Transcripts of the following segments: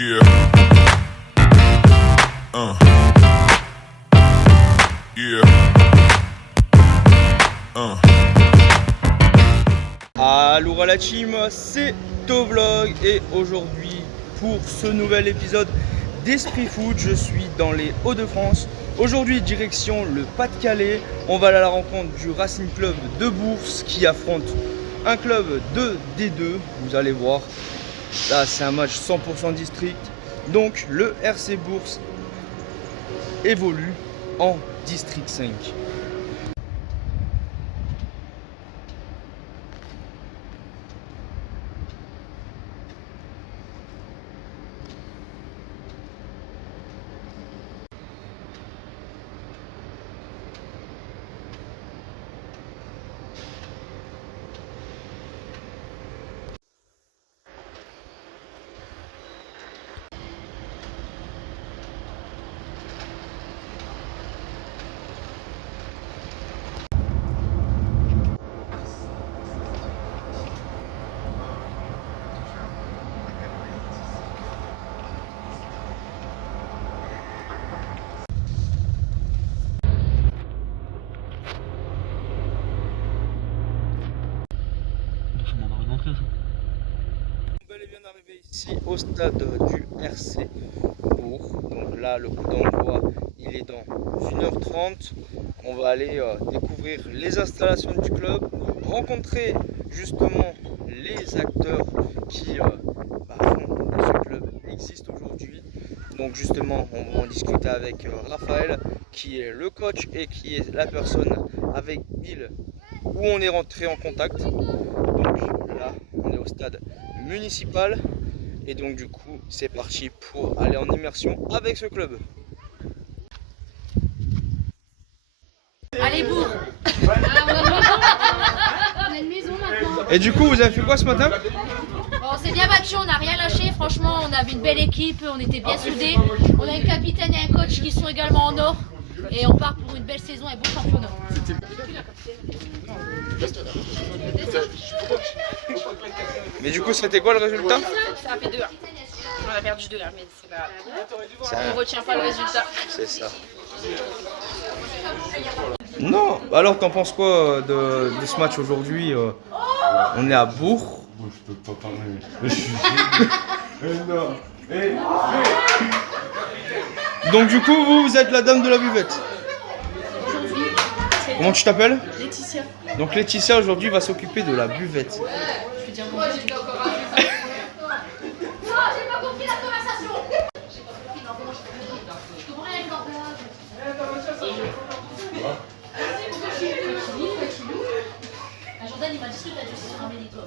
Yeah. Yeah. Allô la team, c'est Tovlog et aujourd'hui pour ce nouvel épisode d'Esprit Foot, je suis dans les Hauts-de-France. Aujourd'hui direction le Pas-de-Calais, on va aller à la rencontre du Racing Club de Bourse qui affronte un club de D2, vous allez voir. Là c'est un match 100% district, donc le RC Bourse évolue en District 5. Bel et bien arrivé ici au stade du RC Bourg. Donc là le coup d'envoi il est dans 1h30. On va aller découvrir les installations du club, rencontrer justement les acteurs qui font que ce club existe aujourd'hui. Donc justement on va en discuter avec Raphaël qui est le coach et qui est la personne avec Bill où on est rentré en contact. Donc là on est au stade municipal et donc du coup c'est parti pour aller en immersion avec ce club. Allez Bourg. On a une maison maintenant. Et du coup vous avez fait quoi ce matin? Bon, on s'est bien battu, on n'a rien lâché, franchement on avait une belle équipe, on était bien soudés. On a un capitaine et un coach qui sont également en or. Et on part pour une belle saison et bon championnat. Mais du coup c'était quoi le résultat? Ça a fait 2-1. On a perdu 2-1, mais c'est pas grave. On On retient pas le résultat. C'est ça. Non, alors t'en penses quoi de ce match aujourd'hui? On est à Bourg. Moi je peux pas parler. Je suis non. Donc du coup vous êtes la dame de la buvette. Aujourd'hui, Comment tu t'appelles? Laetitia. Donc Laetitia aujourd'hui va s'occuper de la buvette. Je vais dire bonjour. Jordan il m'a dit ce que t'as dit sur un médito.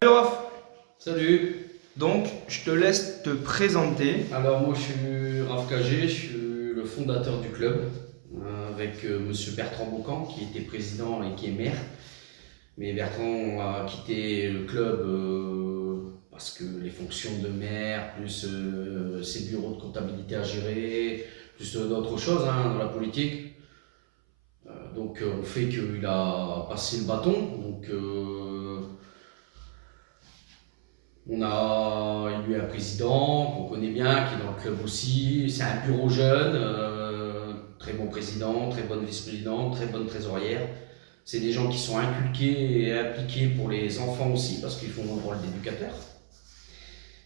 Salut Raph. Salut, Donc je te laisse te présenter. alors moi je suis Raph Cagé, je suis le fondateur du club avec monsieur Bertrand Baucan qui était président et qui est maire. Mais Bertrand a quitté le club parce que les fonctions de maire, plus ses bureaux de comptabilité à gérer, plus d'autres choses dans la politique. Donc on fait qu'il a passé le bâton. Donc on a élu un président qu'on connaît bien, qui est dans le club aussi. C'est un bureau jeune, très bon président, très bonne vice-présidente, très bonne trésorière. C'est des gens qui sont inculqués et impliqués pour les enfants aussi, parce qu'ils font le rôle d'éducateurs.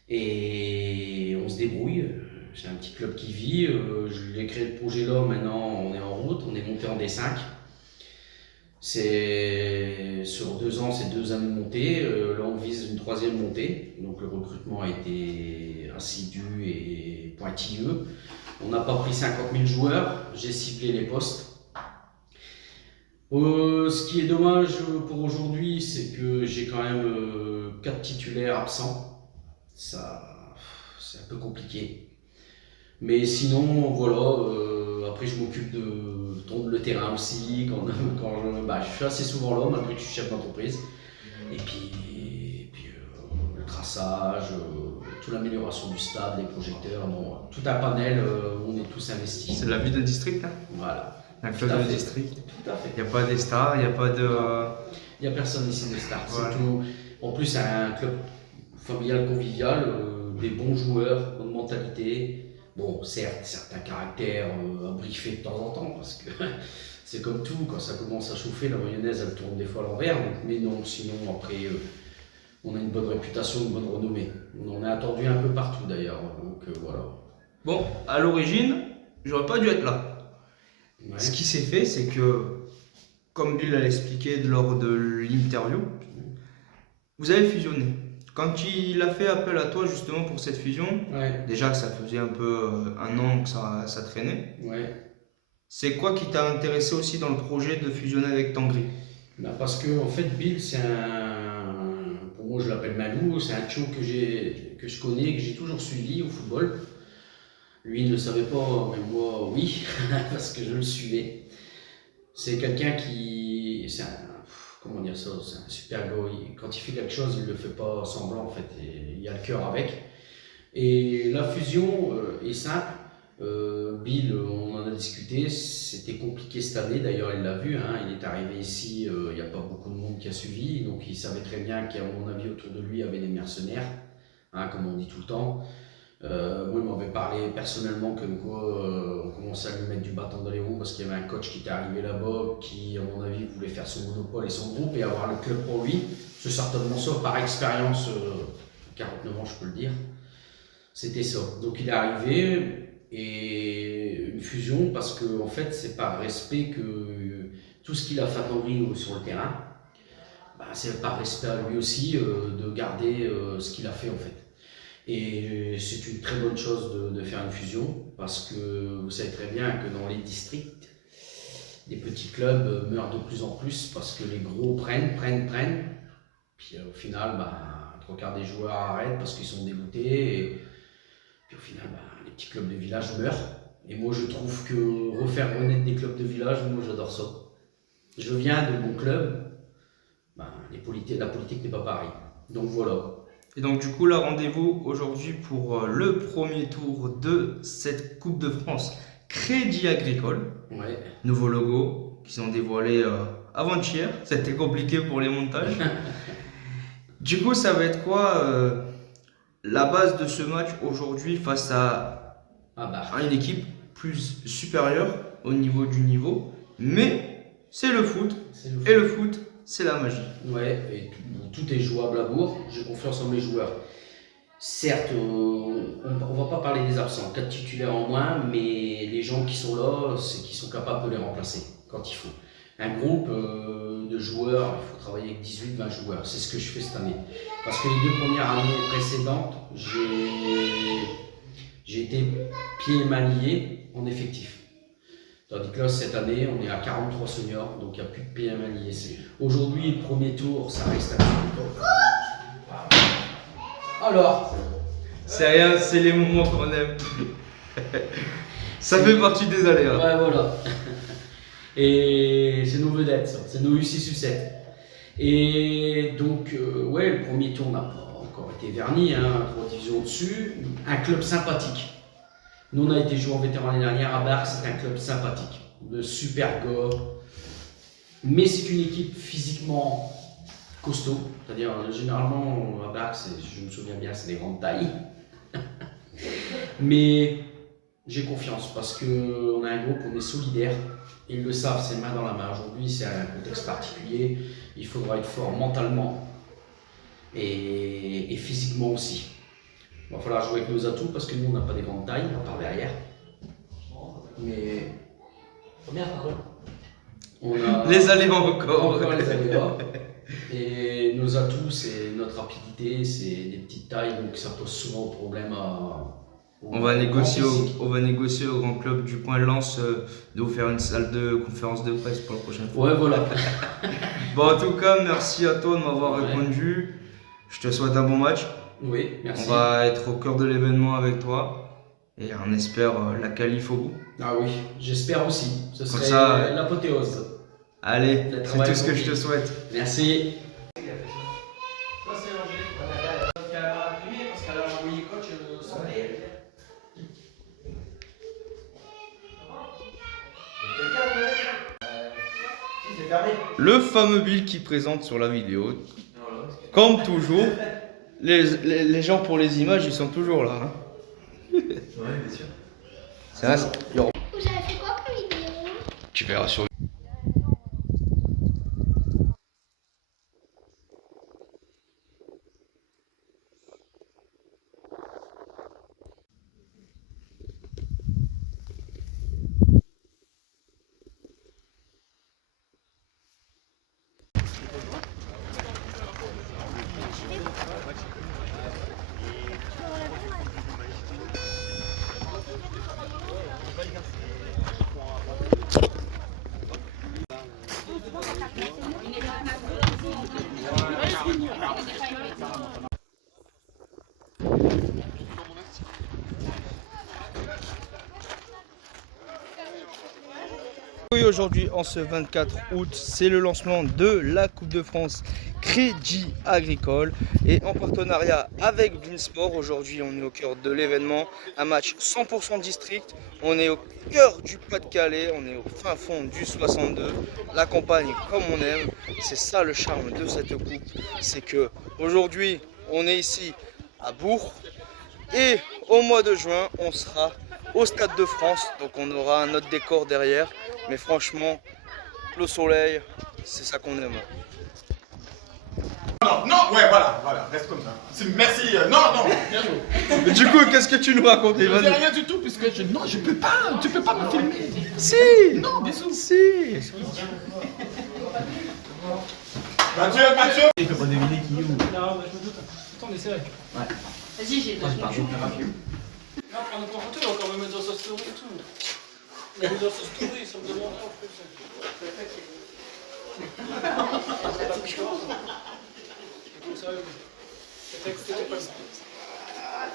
Et on se débrouille. C'est un petit club qui vit. J'ai créé le projet là, maintenant on est en route, on est monté en D5. C'est sur 2 ans, c'est 2 années de montée. Là, on vise une 3e montée. Donc, le recrutement a été assidu et pointilleux. On n'a pas pris 50 000 joueurs. J'ai ciblé les postes. Ce qui est dommage pour aujourd'hui, c'est que j'ai quand même 4 titulaires absents. Ça, c'est un peu compliqué. Mais sinon, voilà, après je m'occupe de tondre le terrain aussi, je suis assez souvent là, malgré que je suis chef d'entreprise. Et puis le tracé traçage, toute l'amélioration du stade, les projecteurs, bon, tout un panel où on est tous investis. C'est la vie de district, hein. Voilà. Un club Tout à de fait. district. Tout à fait. Il n'y a pas des stars, il n'y a pas de. Il n'y a personne ici de star. Voilà. C'est tout. En plus, c'est un club familial, convivial, des bons joueurs, bonne mentalité. Bon, certes, certains caractères à briefer de temps en temps, parce que c'est comme tout, quand ça commence à chauffer, la mayonnaise elle tourne des fois à l'envers. Mais non, sinon, après, on a une bonne réputation, une bonne renommée. On en a attendu un peu partout d'ailleurs. Donc voilà. Bon, à l'origine, j'aurais pas dû être là. Ouais. Ce qui s'est fait, c'est que, comme Bill l'a expliqué lors de l'interview, vous avez fusionné. Quand il a fait appel à toi justement pour cette fusion, Ouais. déjà que ça faisait un peu un an que ça traînait, Ouais. c'est quoi qui t'a intéressé aussi dans le projet de fusionner avec Tanguy? Ben parce que en fait, Bill, pour moi je l'appelle Malou, c'est un tcho que je connais, que j'ai toujours suivi au football. Lui il ne le savait pas, mais moi oui, parce que je le suivais. C'est quelqu'un comment dire ça, c'est un super gars. Quand il fait quelque chose, il ne le fait pas semblant en fait, et il a le cœur avec. Et la fusion est simple. Bill, on en a discuté, c'était compliqué cette année, d'ailleurs il l'a vu, hein, il est arrivé ici, il n'y a pas beaucoup de monde qui a suivi, donc il savait très bien qu'à mon avis autour de lui il y avait des mercenaires, hein, comme on dit tout le temps. Moi il m'avait parlé personnellement comme quoi on commençait à lui mettre du bâton dans les roues parce qu'il y avait un coach qui était arrivé là-bas qui à mon avis voulait faire son monopole et son groupe et avoir le club pour lui. C'est certainement ça, par expérience, 49 ans je peux le dire, c'était ça. Donc il est arrivé. Et une fusion parce que en fait c'est par respect que tout ce qu'il a fait à Tanguy sur le terrain, bah, c'est par respect à lui aussi de garder ce qu'il a fait en fait. Et c'est une très bonne chose de faire une fusion parce que vous savez très bien que dans les districts, les petits clubs meurent de plus en plus parce que les gros prennent, puis au final, bah, 3/4 des joueurs arrêtent parce qu'ils sont dégoûtés et puis au final, bah, les petits clubs de village meurent. Et moi, je trouve que refaire renaître des clubs de village, moi, j'adore ça. Je viens de mon club, ben, la politique n'est pas pareille. Donc voilà. Et donc du coup, là, rendez-vous aujourd'hui pour le premier tour de cette Coupe de France Crédit Agricole. Ouais. Nouveau logo qui sont dévoilés avant-hier. C'était compliqué pour les montages. Du coup, ça va être quoi la base de ce match aujourd'hui face à une équipe plus supérieure au niveau du niveau, mais c'est le foot, et le foot, c'est la magie. Ouais, et tout est jouable à Bourg, j'ai confiance en mes joueurs. Certes, on ne va pas parler des absents, 4 titulaires en moins, mais les gens qui sont là, c'est qu'ils sont capables de les remplacer quand il faut. Un groupe de joueurs, il faut travailler avec 18-20 joueurs, c'est ce que je fais cette année. Parce que les 2 premières années précédentes, j'ai été pieds et mains liés en effectif. Tandis que là, cette année, on est à 43 seniors, donc il n'y a plus de pieds et mains liés. Aujourd'hui, le premier tour, ça reste à Alors, c'est rien, c'est les moments qu'on aime. Ça fait partie des aléas. Ouais, voilà. Et c'est nos vedettes, ça. C'est nos U6, U7. Et donc, ouais, le premier tour n'a pas encore été verni, hein, 3 divisions au-dessus. Un club sympathique. Nous, on a été joué en vétéran l'année dernière à Barque, c'est un club sympathique. De super gars. Mais c'est une équipe physiquement costaud. C'est-à-dire, généralement, à Barque, je me souviens bien, c'est des grandes tailles. Mais j'ai confiance parce qu'on a un groupe, on est solidaire. Ils le savent, c'est main dans la main. Aujourd'hui, c'est un contexte particulier. Il faudra être fort mentalement et physiquement aussi. Il va falloir jouer avec nos atouts parce que nous, on n'a pas des grandes tailles, à part derrière. Mais. Combien, pardon? On a les aléas encore. les aléas. Et nos atouts, c'est notre rapidité, c'est des petites tailles, donc ça pose souvent problème On va négocier au grand club du Point Lens de vous faire une salle de conférence de presse pour la prochaine fois. Ouais, voilà. Bon, en tout cas, merci à toi de m'avoir répondu. Je te souhaite un bon match. Oui, merci. On va être au cœur de l'événement avec toi et on espère la qualif au bout. Ah oui, j'espère aussi. Ce Comme serait ça, l'apothéose. Allez, c'est tout ce que je te souhaite. Merci. premier coach sortait. Le fameux Bill qui présente sur la vidéo. Comme toujours, les gens pour les images, ils sont toujours là. Hein. Ouais, bien sûr. C'est vrai, Vous avez fait quoi comme vidéo? tu verras sur. Oui, aujourd'hui, en ce 24 août, c'est le lancement de la Coupe de France Crédit Agricole. Et en partenariat avec Beansport, aujourd'hui, on est au cœur de l'événement. Un match 100% district. On est au cœur du Pas-de-Calais. On est au fin fond du 62. La campagne comme on aime. C'est ça le charme de cette coupe. C'est que aujourd'hui, on est ici à Bourg. Et au mois de juin, on sera au Stade de France. Donc on aura un autre décor derrière. Mais franchement, le soleil, c'est ça qu'on aime. Non, non, ouais, voilà, reste comme ça. Merci, non, bien joué. Mais du coup, qu'est-ce que tu nous racontais? Je dis rien du tout, puisque non, je peux pas, tu peux pas me filmer. Si. Non, bisous. Si. Mathieu. Il peut pas deviner qui est où. Non, mais je me doute. Attends, on essaie. Vas-y, j'ai Moi, je pars super rapide. Non, prends encore photo, il va encore me mettre dans sa story et tout. Il met dans sa story, ça me demande rien en plus. Sérieux. C'était pas ça. Ah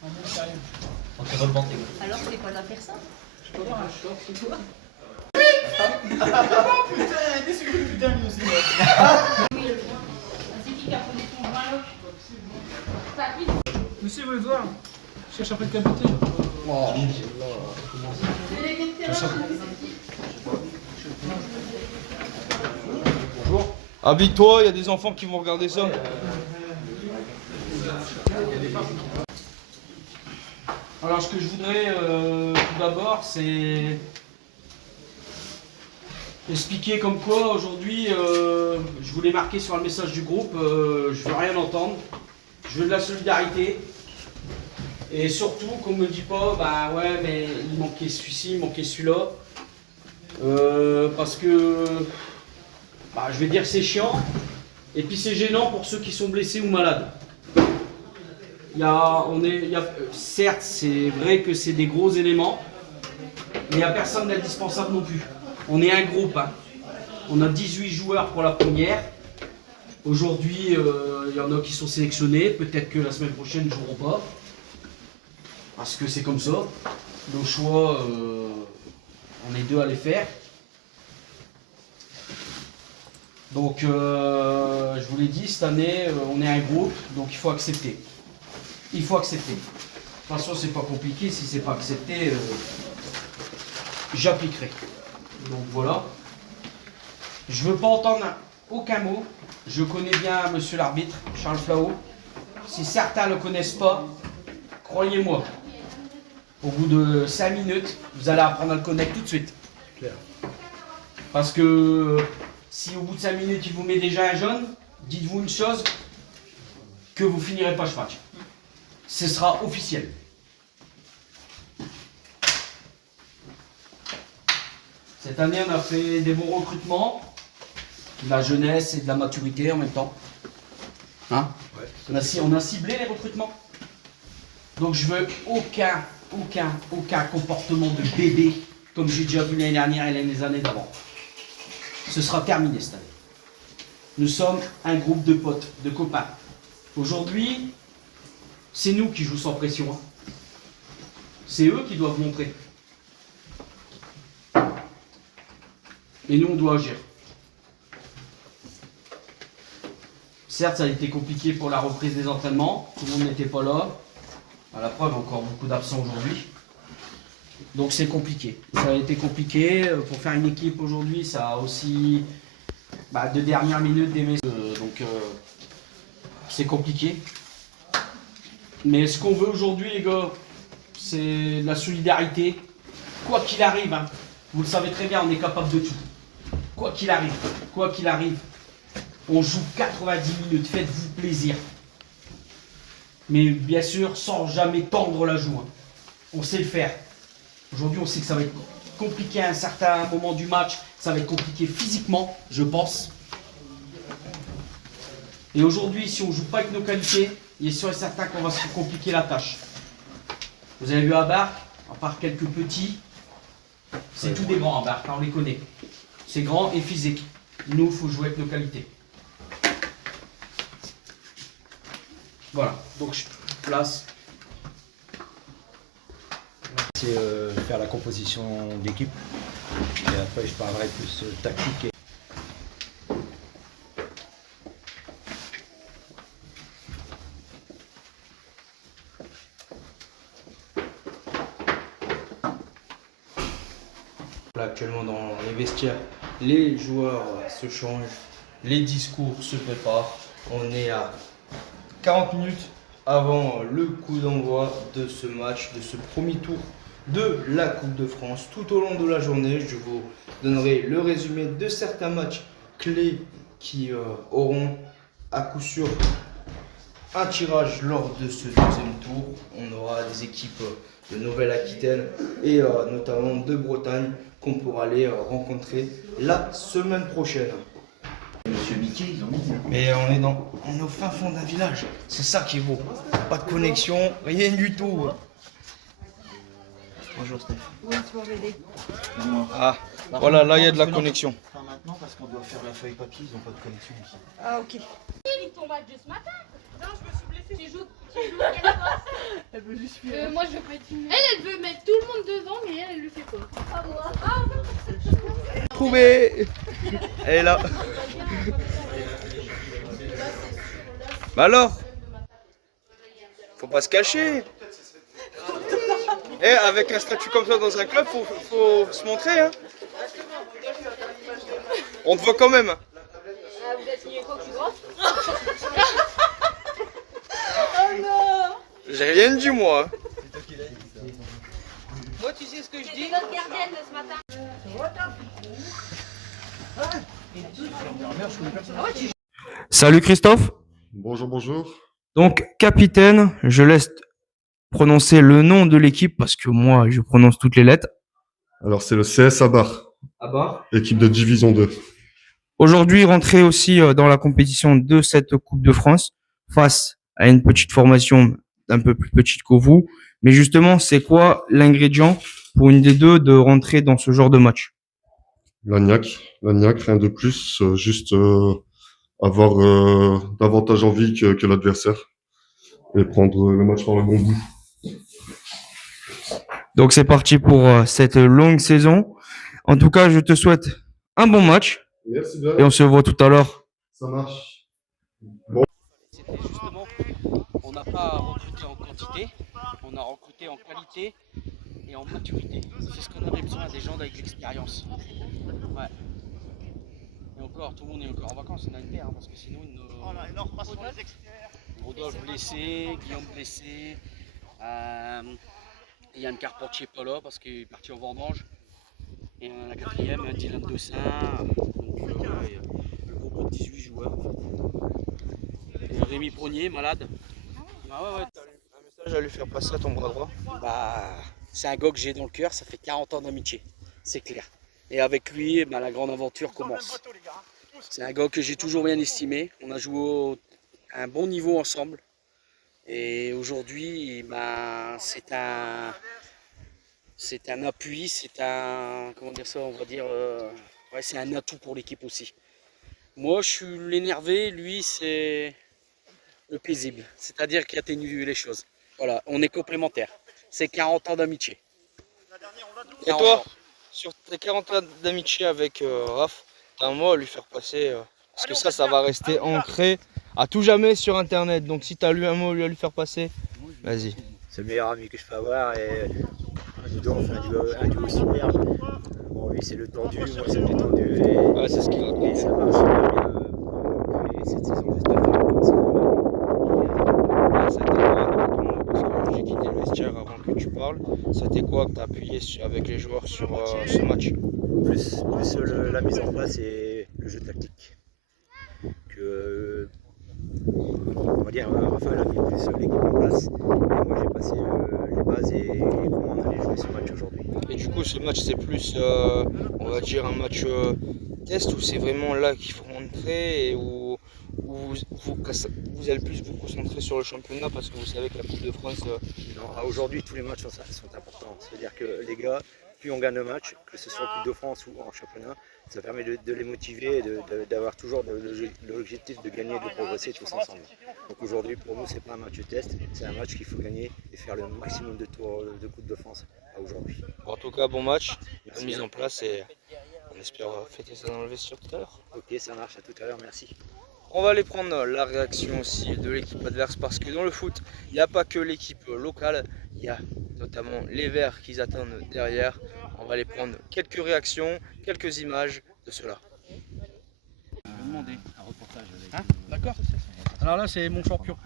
bon, sérieux. On te remonte. Alors, c'est quoi la personne? Je peux voir un short, c'est toi. Putain, qu'est-ce que putain lui aussi. C'est qui a posé ton bras là? Monsieur, vous voulez voir? Je cherche un peu de capiter. Habille-toi, il y a des enfants qui vont regarder ça. Alors ce que je voudrais tout d'abord, c'est expliquer comme quoi aujourd'hui, je voulais marquer sur le message du groupe, je veux rien entendre, je veux de la solidarité. Et surtout qu'on me dit pas, bah ouais mais il manquait celui-ci, il manquait celui-là. Parce que, bah, je vais dire c'est chiant, et puis c'est gênant pour ceux qui sont blessés ou malades. Certes, c'est vrai que c'est des gros éléments, mais il n'y a personne d'indispensable non plus. On est un groupe, hein. On a 18 joueurs pour la première. Aujourd'hui, il y en a qui sont sélectionnés, peut-être que la semaine prochaine ils ne joueront pas. Parce que c'est comme ça. Nos choix, on est deux à les faire. Donc, je vous l'ai dit, cette année, on est un groupe, donc il faut accepter. Il faut accepter. De toute façon, c'est pas compliqué. Si c'est pas accepté, j'appliquerai. Donc voilà. Je veux pas entendre aucun mot. Je connais bien monsieur l'arbitre, Charles Flao. Si certains ne le connaissent pas, croyez-moi, au bout de 5 minutes, vous allez apprendre à le connaître tout de suite. Parce que si au bout de 5 minutes, il vous met déjà un jaune, dites-vous une chose, que vous finirez pas ce match. Ce sera officiel. Cette année, on a fait des bons recrutements, de la jeunesse et de la maturité en même temps. Hein? On a ciblé les recrutements. Donc je veux aucun comportement de bébé comme j'ai déjà vu l'année dernière et les années d'avant. Ce sera terminé cette année. Nous sommes un groupe de potes, de copains. Aujourd'hui, c'est nous qui jouons sans pression. Hein. C'est eux qui doivent montrer. Et nous, on doit agir. Certes, ça a été compliqué pour la reprise des entraînements. Tout le monde n'était pas là. À la preuve, encore beaucoup d'absents aujourd'hui. Donc c'est compliqué. Ça a été compliqué. Pour faire une équipe aujourd'hui, ça a aussi de dernière minute des messages. Donc c'est compliqué. Mais ce qu'on veut aujourd'hui, les gars, c'est de la solidarité. Quoi qu'il arrive, hein, vous le savez très bien, on est capable de tout. Quoi qu'il arrive, on joue 90 minutes, faites-vous plaisir. Mais bien sûr, sans jamais tendre la joue. Hein. On sait le faire. Aujourd'hui, on sait que ça va être compliqué à un certain moment du match. Ça va être compliqué physiquement, je pense. Et aujourd'hui, si on ne joue pas avec nos qualités, il est sûr et certain qu'on va se compliquer la tâche. Vous avez vu à Barque, à part quelques petits, c'est tout des grands à Barque, on les connaît. C'est grand et physique. Nous, il faut jouer avec nos qualités. Voilà, donc je place. C'est faire la composition d'équipe. Et après, je parlerai plus tactique. Là, actuellement dans les vestiaires, les joueurs se changent, les discours se préparent. On est à 40 minutes avant le coup d'envoi de ce match, de ce premier tour de la Coupe de France. Tout au long de la journée, je vous donnerai le résumé de certains matchs clés qui auront à coup sûr un tirage lors de ce deuxième tour. On aura des équipes de Nouvelle-Aquitaine et notamment de Bretagne qu'on pourra aller rencontrer la semaine prochaine. Monsieur Mickey, ils ont mis. Mais on est au fin fond d'un village, c'est ça qui est beau. Pas de connexion, rien du tout. Bonjour Steph. Oui, tu vas m'aider. Ah, voilà, là il y a de la connexion. Enfin maintenant parce qu'on doit faire la feuille papier, ils n'ont pas de connexion aussi. Ah ok. Ton match de ce matin. Non, je me suis blessée. Tu joues quel poste? Elle veut juste fuir. Moi je veux pas être une... Elle veut mettre tout le monde devant, mais elle le fait pas. Ah moi. Trouvé. Elle est là. Bah alors, faut pas se cacher. Et avec un statut comme ça dans un club, faut se montrer. Hein. On te voit quand même. Ah, vous êtes signé quoi que je suis droite? Oh non. J'ai rien dit moi. Moi, tu sais ce que je dis? C'est notre gardienne de ce matin. Salut Christophe. Bonjour, bonjour. Donc capitaine, je laisse prononcer le nom de l'équipe parce que moi je prononce toutes les lettres. Alors, c'est le CS Abar, Abar. équipe de Division 2. Aujourd'hui rentré aussi dans la compétition de cette Coupe de France face à une petite formation un peu plus petite que vous. Mais justement, c'est quoi l'ingrédient pour une des deux de rentrer dans ce genre de match? L'Agnac, rien de plus, juste avoir davantage envie que l'adversaire et prendre le match par le bon bout. Donc c'est parti pour cette longue saison. En tout cas, je te souhaite un bon match. Merci bien. Et on se voit tout à l'heure. Ça marche. C'était justement, on n'a pas recruté en quantité, on a recruté en qualité et en maturité. C'est ce qu'on avait besoin, des gens avec l'expérience. Ouais. Et encore, tout le monde est encore en vacances, on a une paire, hein, parce que sinon, Rodolphe blessé, Guillaume blessé, Yann Carpentier pas là parce qu'il est parti en vendange. Et on a la quatrième, Dylan Dossin, donc le groupe de 18 joueurs. Et Rémi Prognier, malade. Ah ouais, T'as un message à lui faire passer à ton bras droit? C'est un gars que j'ai dans le cœur, ça fait 40 ans d'amitié, c'est clair. Et avec lui, la grande aventure commence. C'est un gars que j'ai toujours bien estimé. On a joué à un bon niveau ensemble. Et aujourd'hui, c'est un appui, c'est un, comment dire ça, on va dire, c'est un atout pour l'équipe aussi. Moi, je suis l'énervé, lui, c'est le paisible, c'est-à-dire qu'il atténue les choses. Voilà, on est complémentaires. C'est 40 ans d'amitié. Et toi, sur tes 40 ans d'amitié avec Raph, t'as un mot à lui faire passer parce que ça va rester ancré à tout jamais sur internet. Donc si tu as lu un mot à lui faire passer, vas-y. C'est le meilleur ami que je peux avoir et nous deux on fait un duo superbe. Bon, lui c'est le tendu, moi c'est le détendu. Ouais, c'est ce qu'il raconte. Et ça marche super bien. Et cette saison, j'espère faire le c'est C'était quoi, parce que j'ai quitté le vestiaire avant que tu parles. C'était quoi que tu as appuyé avec les joueurs sur ce match? plus la mise en place et le jeu tactique. Que, on va dire, Raphaël a mis plus l'équipe en place. Et moi j'ai passé les bases et comment on allait jouer ce match aujourd'hui. Et du coup, ce match, c'est plus, on va dire, un match test ou c'est vraiment là qu'il faut montrer et où vous allez plus vous concentrer sur le championnat parce que vous savez que la Coupe de France... Non, aujourd'hui, tous les matchs sont importants. C'est-à-dire que les gars, plus on gagne le match, que ce soit en Coupe de France ou en championnat, ça permet de les motiver et d'avoir toujours l'objectif de gagner et de progresser tous ensemble. Donc aujourd'hui, pour nous, c'est pas un match test, c'est un match qu'il faut gagner et faire le maximum de tours de Coupe de France à aujourd'hui. En tout cas, bon match, Merci. bonne mise en place et on espère fêter ça dans le vestiaire tout à l'heure. Ok, ça marche, à tout à l'heure, merci. On va aller prendre la réaction aussi de l'équipe adverse parce que dans le foot, il n'y a pas que l'équipe locale, il y a notamment les Verts qui attendent derrière. On va aller prendre quelques réactions, quelques images de cela. Demander un reportage avec. D'accord. Alors là, c'est mon champion.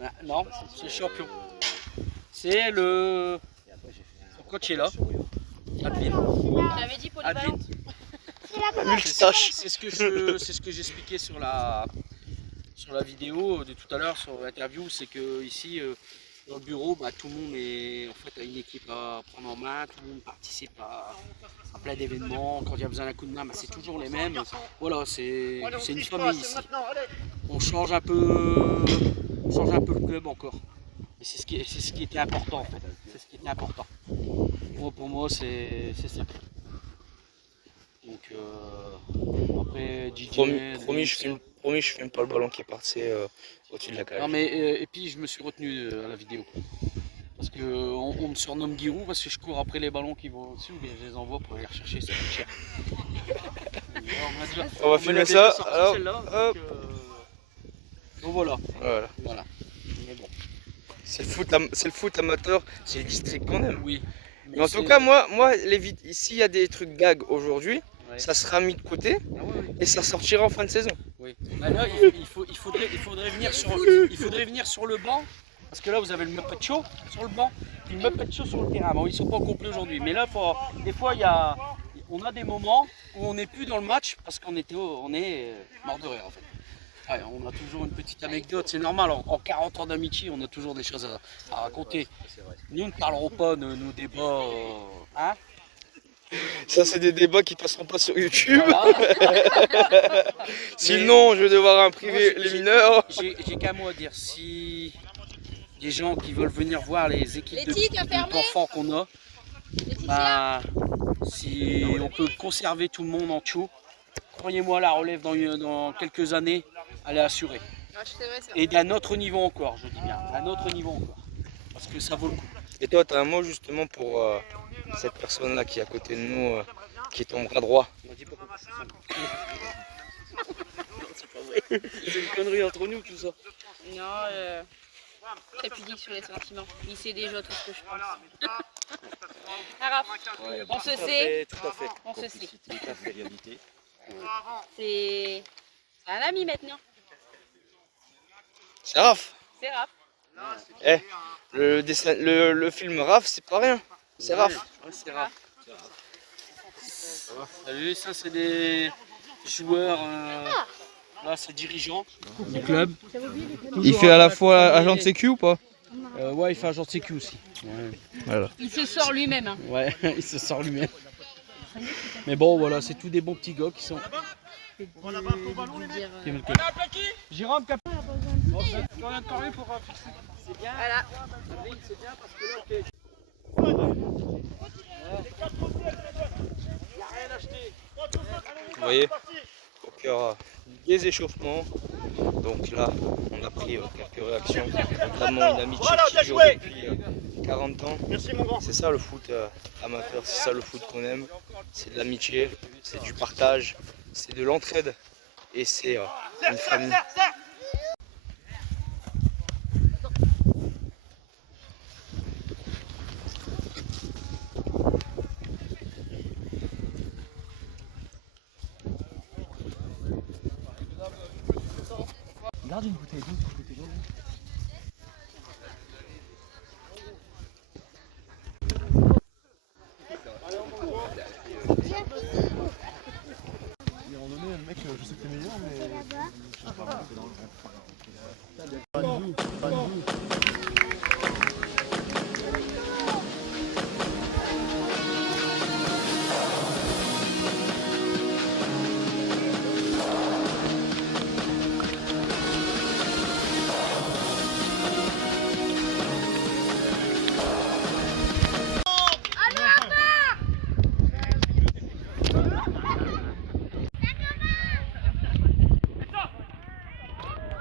Ah, non, c'est le champion. C'est le. Son coach est là. Adeline. J'avais dit Adeline. polyvalente. C'est ce que j'expliquais sur la vidéo de tout à l'heure, sur l'interview, c'est que ici dans le bureau, tout le monde est en fait a une équipe à prendre en main, tout le monde participe à plein d'événements. Quand il y a besoin d'un coup de main, c'est toujours les mêmes. Voilà, c'est une famille ici. On change un peu le club encore. Et c'est ce qui était important en fait. C'est ce qui était important. Pour moi, c'est ça. Donc après DJ. Promis, je filme pas le ballon qui est parti au-dessus de la cage. Non mais et puis je me suis retenu à la vidéo. Parce que on me surnomme Giroud parce que je cours après les ballons qui vont au-dessus, mais je les envoie pour aller rechercher, ça coûte cher. On va filmer ça. Alors, donc voilà. Voilà. Mais bon. C'est le foot amateur, c'est le district qu'on aime. Oui. Mais en tout cas, moi s'il y a des trucs gags aujourd'hui, ça sera mis de côté et ça sortira en fin de saison. Oui. Là, il faudrait venir sur le banc, parce que là vous avez le Muppet Show sur le banc, puis le Muppet Show sur le terrain. Bon, ils sont pas au complet aujourd'hui, mais là, des fois, on a des moments où on n'est plus dans le match parce qu'on est mort de rire en fait. Ouais, on a toujours une petite anecdote, c'est normal, en 40 ans d'amitié, on a toujours des choses à raconter. Nous ne parlerons pas de nos débats. Hein? Ça, c'est des débats qui passeront pas sur YouTube. Voilà. Sinon, je vais devoir imprimer les mineurs. J'ai qu'un mot à dire. Si des gens qui veulent venir voir les équipes d'enfants qu'on a, si on peut conserver tout le monde en dessous, croyez-moi, la relève dans quelques années, elle est assurée. Et d'un autre niveau encore, je dis bien, d'un autre niveau encore. Parce que ça vaut le coup. Et toi, tu as un mot justement pour cette personne-là qui est à côté de nous, qui est ton bras droit. C'est une connerie entre nous tout ça. Non, très pudique sur les sentiments. Il sait déjà tout ce que je pense. Raph, on se sait. Tout à fait. On se sait. Tout à fait, réalité. C'est un ami maintenant. C'est Raph. C'est Raph. Eh, le film Raph, c'est pas rien. C'est Raph. Ouais, c'est Raph. Salut, ça c'est des joueurs, là c'est dirigeants du club. Il fait à la fois agent de sécu ou pas? Ouais, il fait agent de sécu aussi. Ouais. Voilà. Il se sort lui-même. Hein. Ouais, il se sort lui-même. Mais bon, voilà, c'est tous des bons petits gars qui sont. Jérôme, on vient de parler pour fixer. C'est bien. Voilà. C'est bien parce que là, Vous voyez, au cœur des échauffements. Donc là, on a pris quelques réactions, notamment une amitié qui dure depuis 40 ans. C'est ça le foot amateur, c'est ça le foot qu'on aime. C'est de l'amitié, c'est du partage, c'est de l'entraide et c'est une famille. Garde une bouteille d'eau, Il a randonné, le mec, je sais que t'es meilleur, mais.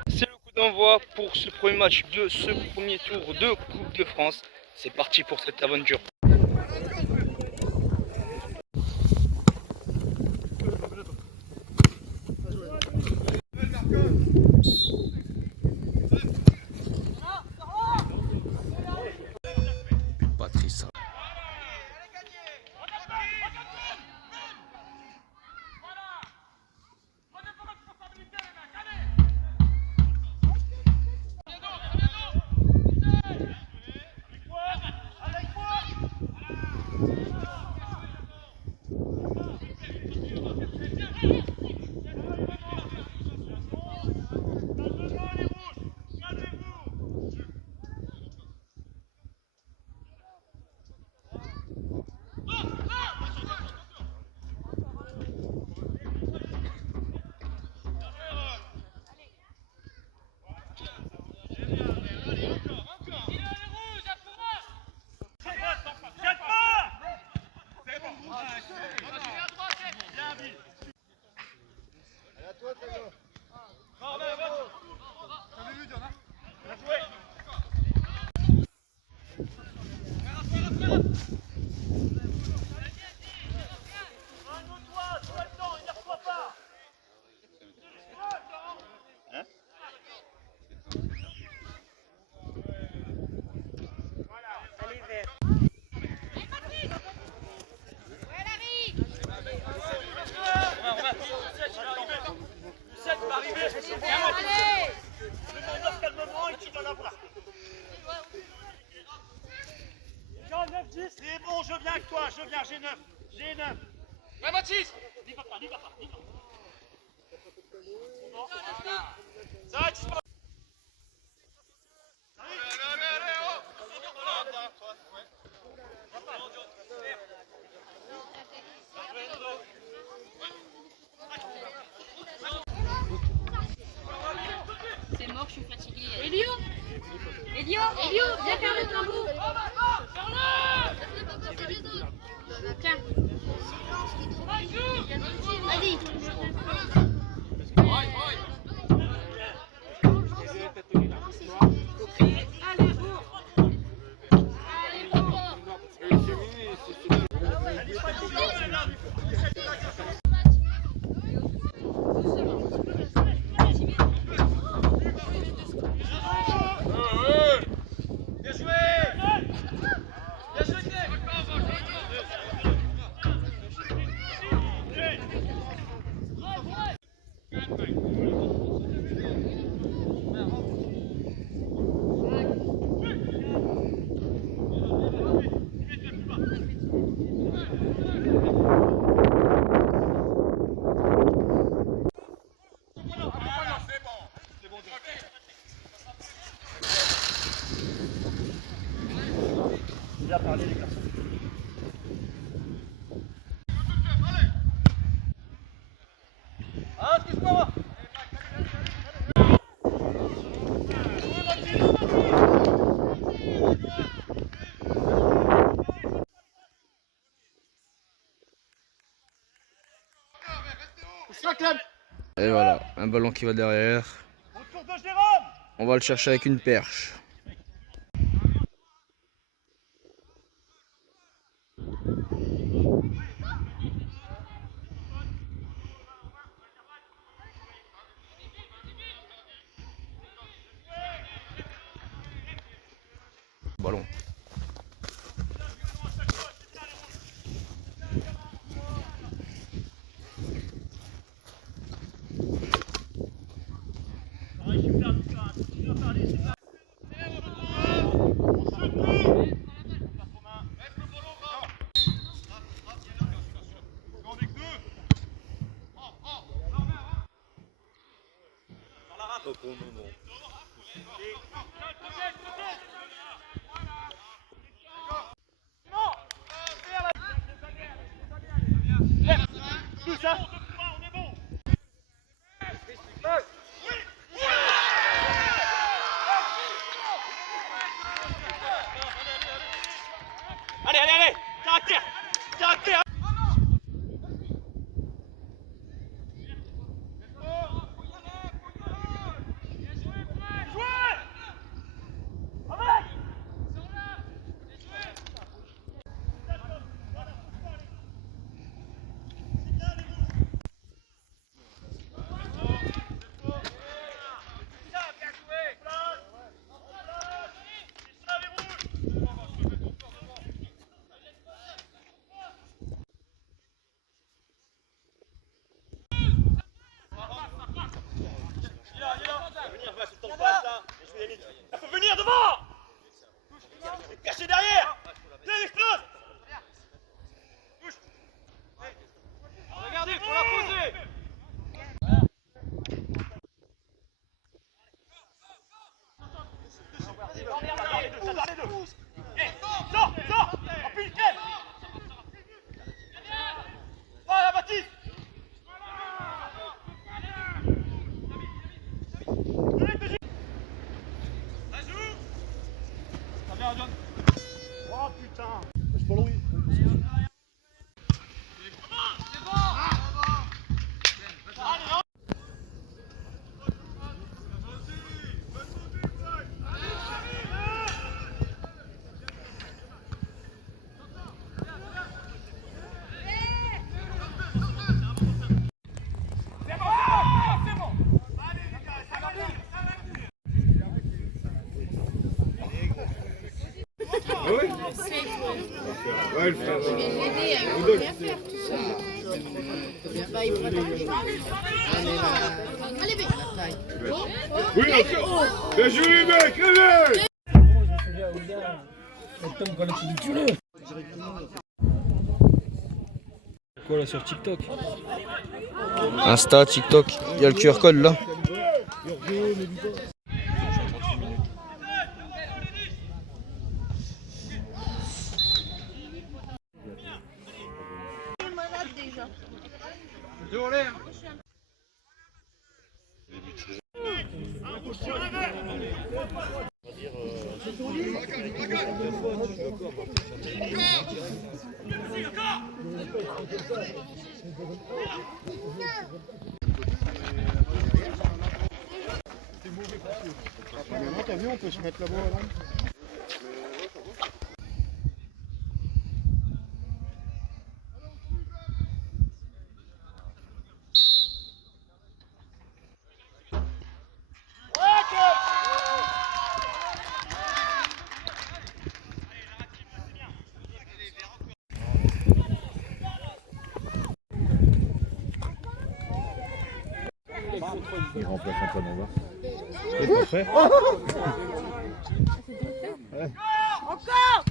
C'est le coup d'envoi pour ce premier match de ce premier tour de Coupe de France. C'est parti pour cette aventure. Patrice. C'est bon, je viens avec toi, je viens, G9. Ouais, Mathis, n'y va pas. Ça va, tu vas. C'est mort, je suis fatiguée. Elio, viens faire le tambour. Tiens. Vas-y. Allez, Bien parlé les garçons. Ah, excuse-moi. Et voilà, un ballon qui va derrière. Autour de Jérôme. On va le chercher avec une perche. Ballon. Récupère Allez, allez, allez! Caractère! Caractère! Il faut venir devant! Caché derrière! Viens, explose! Regardez, faut la poser! Sors! Sors! Appuie, crève! Voilà, Baptiste! Oh putain! C'est pas Louis. Bien joué, mec, allez! Quoi là sur TikTok? Insta, TikTok, il y a le QR code là. Maintenant, t'as vu, on peut se mettre là-bas, là. Il remplace Antoine Nova. Et ton frère? Ouais. Encore!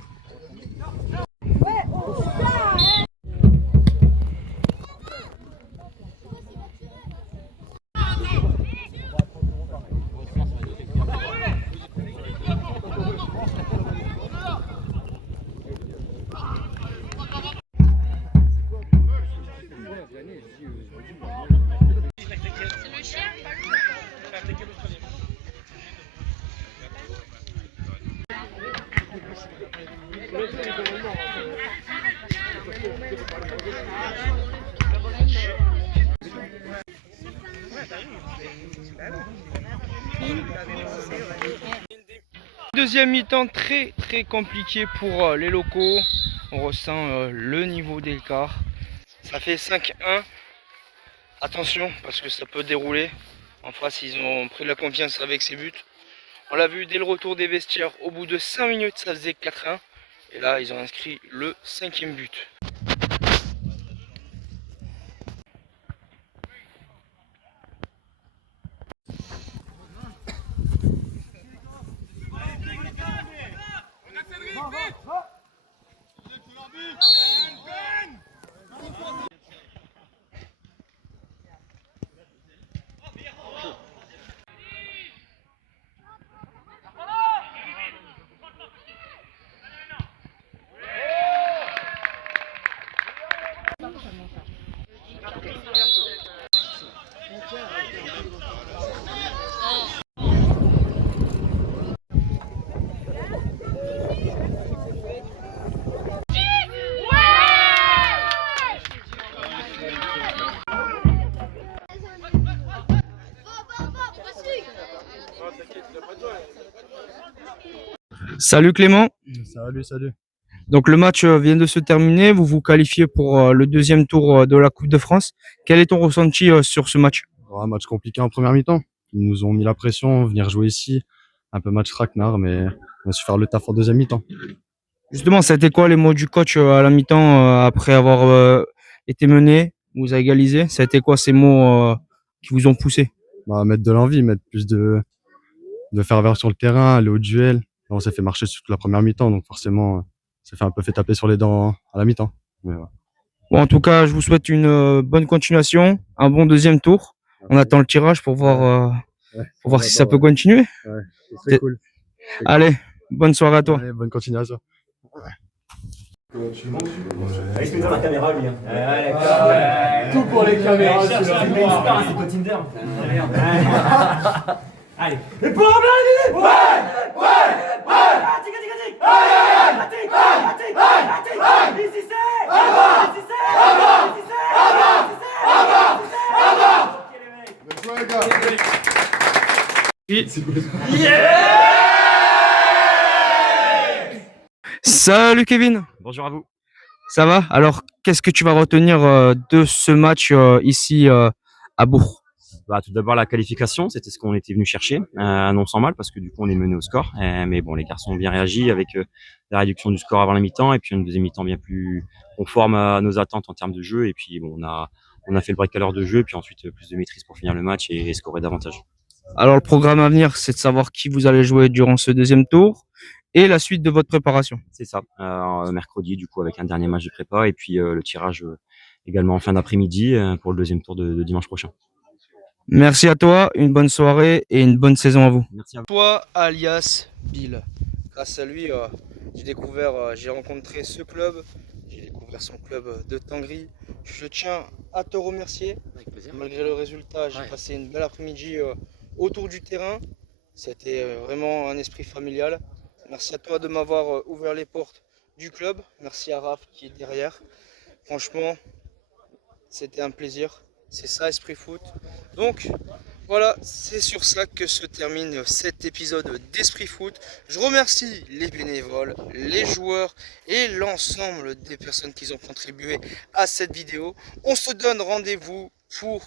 Deuxième mi-temps très compliqué pour les locaux. On ressent le niveau d'écart. Ça fait 5-1. Attention parce que ça peut dérouler. En face ils ont pris la confiance avec ces buts. On l'a vu dès le retour des vestiaires. Au bout de 5 minutes ça faisait 4-1. Et là ils ont inscrit le 5e but. Salut Clément. Salut. Donc le match vient de se terminer. Vous vous qualifiez pour le deuxième tour de la Coupe de France. Quel est ton ressenti sur ce match? Un match compliqué en première mi-temps. Ils nous ont mis la pression, venir jouer ici. Un peu match traquenard, mais on a su faire le taf en deuxième mi-temps. Justement, c'était quoi les mots du coach à la mi-temps après avoir été mené, vous a égalisé? Ça a été quoi ces mots qui vous ont poussé? Mettre de l'envie, mettre plus de ferveur sur le terrain, aller au duel. On s'est fait marcher sur toute la première mi-temps, donc forcément, ça fait un peu fait taper sur les dents à la mi-temps. Mais voilà. Bon, en tout cas, je vous souhaite une bonne continuation, un bon deuxième tour. On attend le tirage pour voir, si ça peut continuer. Ouais, c'est cool. Allez, bonne soirée à toi. Allez, bonne continuation. Il fait dans la caméra, lui. Tout pour les caméras. C'est pas Tinder. Allez. Et pour Blindé! Ouais! Ici Salut Kevin. Bonjour à vous. Ça va? Alors, qu'est-ce que tu vas retenir de ce match ici à Bourg? Tout d'abord la qualification, c'était ce qu'on était venu chercher, non sans mal parce que du coup on est mené au score. Mais bon, les garçons ont bien réagi avec la réduction du score avant la mi-temps et puis une deuxième mi-temps bien plus conforme à nos attentes en termes de jeu. Et puis bon, on a fait le break à l'heure de jeu et puis ensuite plus de maîtrise pour finir le match et scorer davantage. Alors, le programme à venir, c'est de savoir qui vous allez jouer durant ce deuxième tour et la suite de votre préparation. C'est ça. Mercredi du coup avec un dernier match de prépa et puis le tirage également en fin d'après-midi pour le deuxième tour de dimanche prochain. Merci à toi, une bonne soirée et une bonne saison à vous. Merci à vous. Toi, alias Bill. Grâce à lui, j'ai rencontré ce club, j'ai découvert son club de Tangri. Je tiens à te remercier. Avec plaisir. Malgré le résultat, j'ai passé une belle après-midi autour du terrain. C'était vraiment un esprit familial. Merci à toi de m'avoir ouvert les portes du club. Merci à Raph qui est derrière. Franchement, c'était un plaisir. C'est ça, Esprit Foot. Donc, voilà, c'est sur ça que se termine cet épisode d'Esprit Foot. Je remercie les bénévoles, les joueurs et l'ensemble des personnes qui ont contribué à cette vidéo. On se donne rendez-vous pour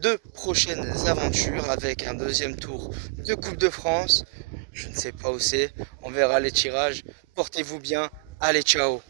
de prochaines aventures avec un deuxième tour de Coupe de France. Je ne sais pas où c'est, on verra les tirages. Portez-vous bien, allez ciao.